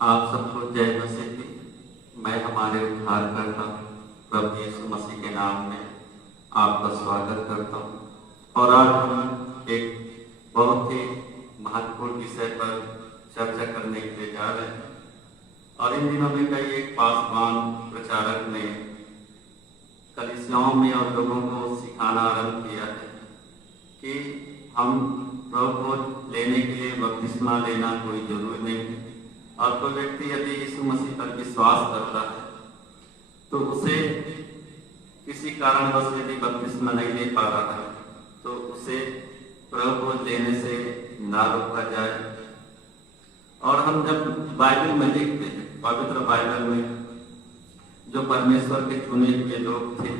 आप सबको जय मसीह की। मैं हमारे उद्धारकर्ता प्रभु यीशु मसीह के नाम में आपका स्वागत करता हूँ। और आज हम एक बहुत ही महत्वपूर्ण विषय पर चर्चा करने के लिए जा रहे हैं। और इन दिनों में कई एक पासवान प्रचारक ने कलीसियाओं में और लोगों को सिखाना आरंभ किया है कि हम प्रभु को लेने के लिए बपतिस्मा लेना कोई जरूरी नहीं है। और कोई व्यक्ति यदि यीशु मसीह पर विश्वास करता है तो उसे किसी कारणवश यदि बपतिस्मा नहीं ले पा रहा है तो उसे प्रभु को लेने से ना रोका जाए। और हम जब बाइबल में देखते हैं, पवित्र बाइबल में जो परमेश्वर के चुने हुए लोग थे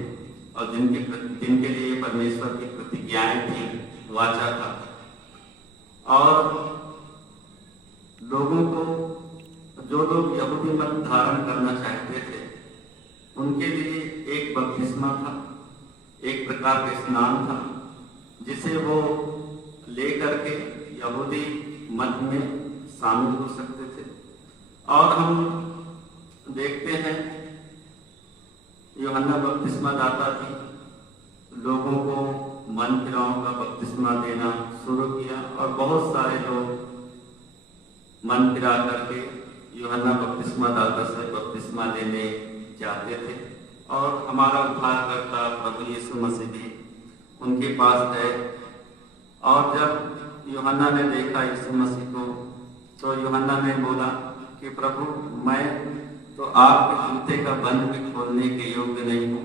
और जिनके लिए परमेश्वर की प्रतिज्ञाएं थी, वाचा था, और लोगों को जो लोग यहूदी मत धारण करना चाहते थे उनके लिए एक बपतिस्मा था, एक प्रकार का स्नान था जिसे वो लेकर के यहूदी मत में शामिल हो सकते थे। और हम देखते हैं यूहन्ना बपतिस्मा दाता भी लोगों को मन फिराव का बपतिस्मा देना शुरू किया और बहुत सारे लोग मन फिरा करके यूहन्ना बपतिस्मा दाता से बपतिस्मा लेने जाते थे। और हमारा उद्धारकर्ता प्रभु यीशु मसीह भी उनके पास गए। और जब यूहन्ना ने देखा यीशु मसीह को तो यूहन्ना ने बोला कि प्रभु, मैं तो आपके जूते का बंध भी खोलने के योग्य नहीं हूँ,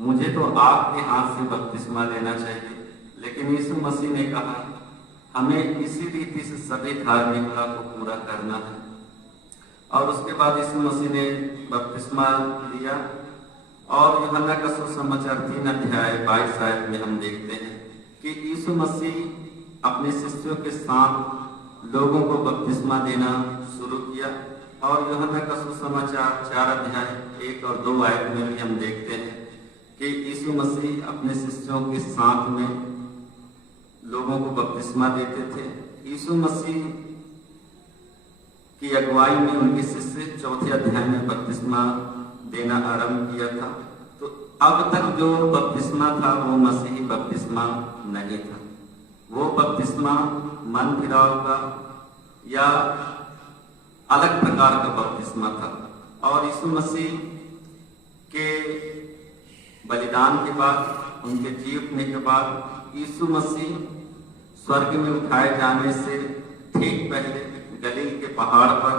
मुझे तो आपके हाथ से बपतिस्मा लेना चाहिए। लेकिन यीशु मसीह ने कहा, हमें इसी रीति से सभी धार्मिकता को पूरा करना है। और उसके बाद यीशु मसीह ने बपतिस्मा लिया। और यूहन्ना का सुसमाचार 3 अध्याय 22 आयत में हम देखते हैं कि यीशु मसीह अपने शिष्यों के साथ लोगों को बपतिस्मा देना शुरू किया। और यूहन्ना का सुसमाचार 4 अध्याय 1 और 2 आयत में भी हम देखते हैं कि यीशु मसीह अपने शिष्यों के साथ में लोगों को बपतिस्मा देते थे। यीशु मसीह की अगुवाई में उनके शिष्य 4 अध्याय में बपतिस्मा देना आरंभ किया था। तो अब तक जो बपतिस्मा था वो मसीही बपतिस्मा नहीं था, वो बपतिस्मा मन फिराव का या अलग प्रकार का बपतिस्मा था। और यीशु मसीह के बलिदान के बाद, उनके जी उठने के बाद, यीशु मसीह स्वर्ग में उठाए जाने से ठीक पहले गलील के पहाड़ पर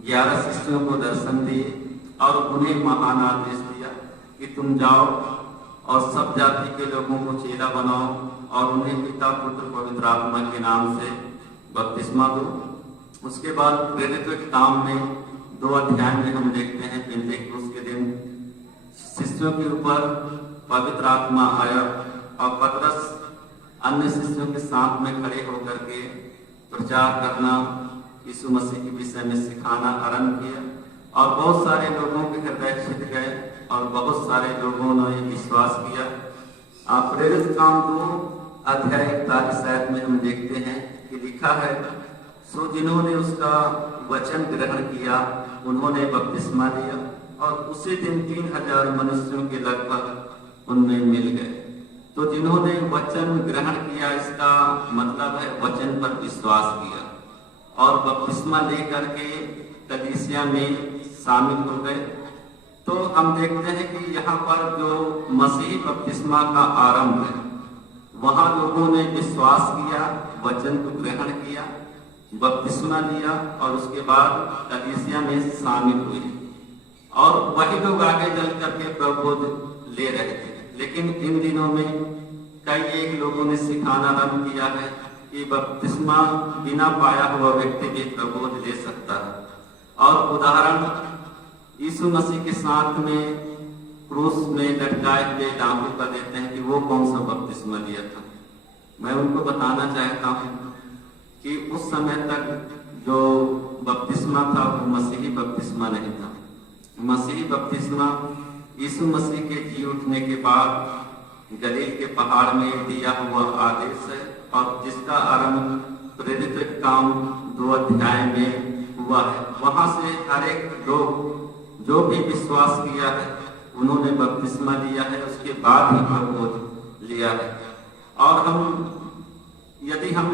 11 शिष्यों को दर्शन दिए और उन्हें महान आदेश दिया कि तुम जाओ और सब जाति के लोगों को चेला बनाओ और उन्हें पिता, पुत्र, पवित्र आत्मा के नाम से बपतिस्मा दो। उसके बाद प्रेरितों के काम में 2 अध्याय में हम देखते हैं पेंटेकोस्त के दिन शिष्यों के ऊपर पवित्र आत्मा आया और पतरस अन्य शिष्यों के साथ में खड़े होकर के प्रचार करना, यीशु मसीह के विषय में सिखाना आरंभ किया। और बहुत सारे लोगों के हृदय छिद गए और बहुत सारे लोगों ने विश्वास किया। आप प्रेरित काम 2 अध्याय 41 आयत में हम देखते हैं कि लिखा है, सो जिन्होंने उसका वचन ग्रहण किया उन्होंने बपतिस्मा लिया और उसी दिन 3000 मनुष्यों के लगभग उनमें मिल गए। तो जिन्होंने वचन ग्रहण किया, इसका मतलब है वचन पर विश्वास किया और बपतिस्मा लेकर के कलीसिया में शामिल हो गए। तो हम देखते हैं कि यहाँ पर जो मसीही बपतिस्मा का आरंभ है, वहाँ लोगों ने विश्वास किया, वचन को ग्रहण किया, बपतिस्मा लिया और उसके बाद कलीसिया में शामिल हुए। और वही लोग आगे चल करके प्रभु ले रहे थे। लेकिन इन दिनों में कई एक लोगों ने सिखाना आरंभ किया है कि बपतिस्मा बिना पाया हुआ व्यक्ति भी प्रभु ले सकता है। और उदाहरण यीशु मसीह के साथ में क्रूस में लटकाए हुए डाकू का देते हैं कि वो कौन सा बपतिस्मा लिया था। मैं उनको बताना चाहता हूँ कि उस समय तक जो बपतिस्मा था वो मसीही बपतिस्मा नहीं था। मसीही बपतिस्मा यीशु मसीह के जी उठने के बाद गलील के पहाड़ में दिया हुआ आदेश है और जिसका आरंभ प्रेरित काम 2 अध्याय में हुआ है, वहां से हर एक लोग जो भी विश्वास किया है उन्होंने बपतिस्मा लिया है, उसके बाद ही प्रबोध लिया है। और यदि हम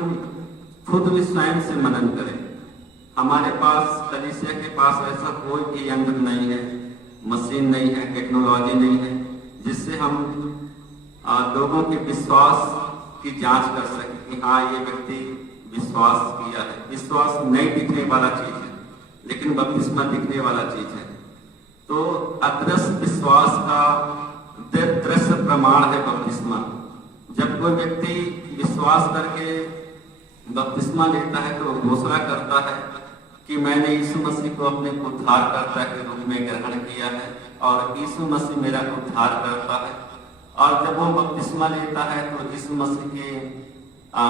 खुद भी स्वयं से मनन करें, हमारे पास कलीसिया के पास ऐसा कोई भी यंत्र नहीं है, मशीन नहीं है, टेक्नोलॉजी नहीं है जिससे हम लोगों के विश्वास की जांच कर सके कि हाँ ये व्यक्ति विश्वास किया है। विश्वास नहीं दिखने वाला चीज है, लेकिन बपतिस्मा दिखने वाला चीज है। तो अदृश्य विश्वास का दृश्य प्रमाण है बपतिस्मा। जब कोई व्यक्ति विश्वास करके बपतिस्मा लेता है तो घोषणा करता है कि मैंने यीशु मसीह को अपने उद्धारकर्ता के रूप में ग्रहण किया है और यीशु मसीह मेरा उद्धार करता है। और जब वो बपतिस्मा लेता है तो यीशु मसीह के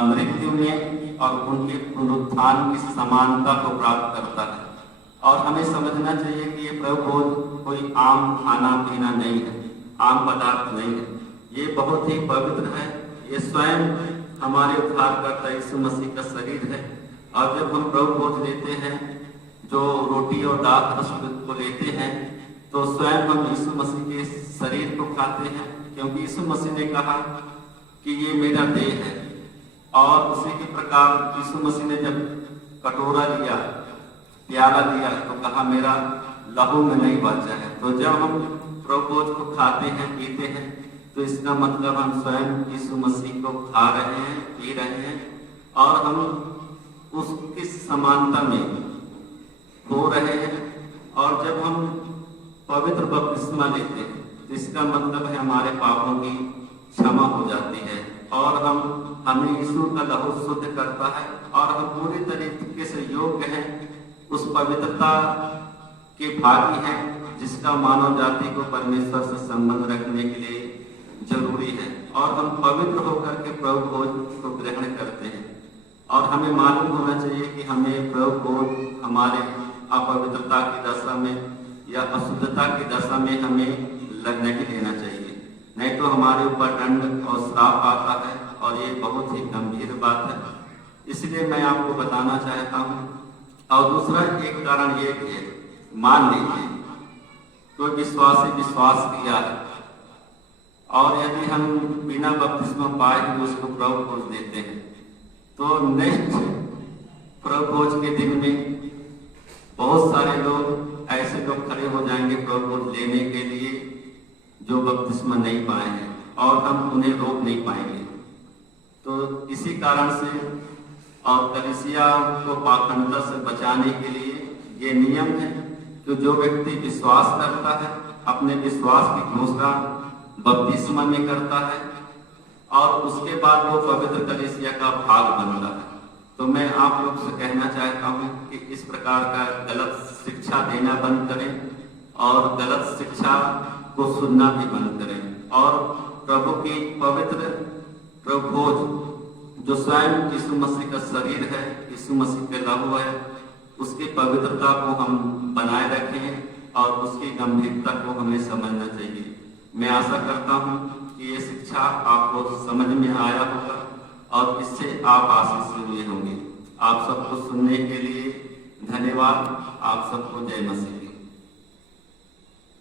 मृत्यु में और उनके पुनरुत्थान की समानता को प्राप्त करता है। और हमें समझना चाहिए कि ये प्रभुभोज कोई आम खाना पीना नहीं है, आम पदार्थ नहीं है, ये बहुत ही पवित्र है। ये स्वयं हमारे उद्धारकर्ता यीशु मसीह का शरीर है। और जब हम प्रभुभोज लेते हैं, जो रोटी और दाल को लेते हैं, तो स्वयं हम यीशु मसीह के शरीर को खाते हैं, क्योंकि यीशु मसीह ने कहा कि ये मेरा देह है। और उसी के प्रकार यीशु मसीह ने जब कटोरा लिया, प्याला लिया, तो कहा मेरा लहू में नहीं बचा है। तो जब हम प्रभुभोज को खाते हैं, पीते हैं, तो इसका मतलब हम स्वयं यीशु मसीह को खा रहे हैं, पी रहे हैं और हम उसकी समानता में हो रहे हैं। और जब हम पवित्र बपतिस्मा लेते हैं तो इसका मतलब है हमारे पापों की क्षमा हो जाती है और हमें यीशु का लहू शुद्ध करता है और हम पूरी तरीके से योग्य हैं, उस पवित्रता के भागी हैं जिसका मानव जाति को परमेश्वर से संबंध रखने के लिए जरूरी है। और हम पवित्र होकर के प्रभुभोज को ग्रहण करते हैं। और हमें मालूम होना चाहिए कि हमें प्रभुभोज हमारे अपवित्रता की दशा में या अशुद्धता की दशा में हमें नहीं लेना चाहिए, नहीं तो हमारे ऊपर दंड और श्राप आता है और ये बहुत ही गंभीर बात है। इसलिए मैं आपको बताना चाहता हूँ। और दूसरा एक कारण ये भी है, मान लीजिए कोई विश्वासी विश्वास किया है और यदि हम बिना बपतिस्मा पाए हुए उसको प्रभुभोज देते हैं, तो नेक्स्ट प्रभुभोज के दिन में बहुत सारे लोग ऐसे लोग खड़े हो जाएंगे प्रभुभोज लेने के लिए जो बपतिस्मा नहीं पाए हैं और हम उन्हें रोक नहीं पाएंगे। तो इसी कारण से और कलीसिया को पाखंडता से बचाने के लिए ये नियम है कि जो व्यक्ति विश्वास करता है अपने विश्वास की घोषणा बपतिस्मा में करता है और उसके बाद वो पवित्र कलीसिया का भाग बनता है। तो मैं आप लोग से कहना चाहता हूँ कि इस प्रकार का गलत शिक्षा देना बंद करें और गलत शिक्षा को सुनना भी बंद करें और प्रभु की पवित्र प्रभुभोज जो स्वयं यीशु मसीह का शरीर है, यीशु मसीह के लहू है, उसकी पवित्रता को हम बनाए रखें और उसकी गंभीरता को हमें समझना चाहिए। मैं आशा करता हूँ कि ये शिक्षा आपको समझ में आया होगा और इससे आप आशीषित हुए होंगे। आप सबको सुनने के लिए धन्यवाद। आप सबको जय मसीह।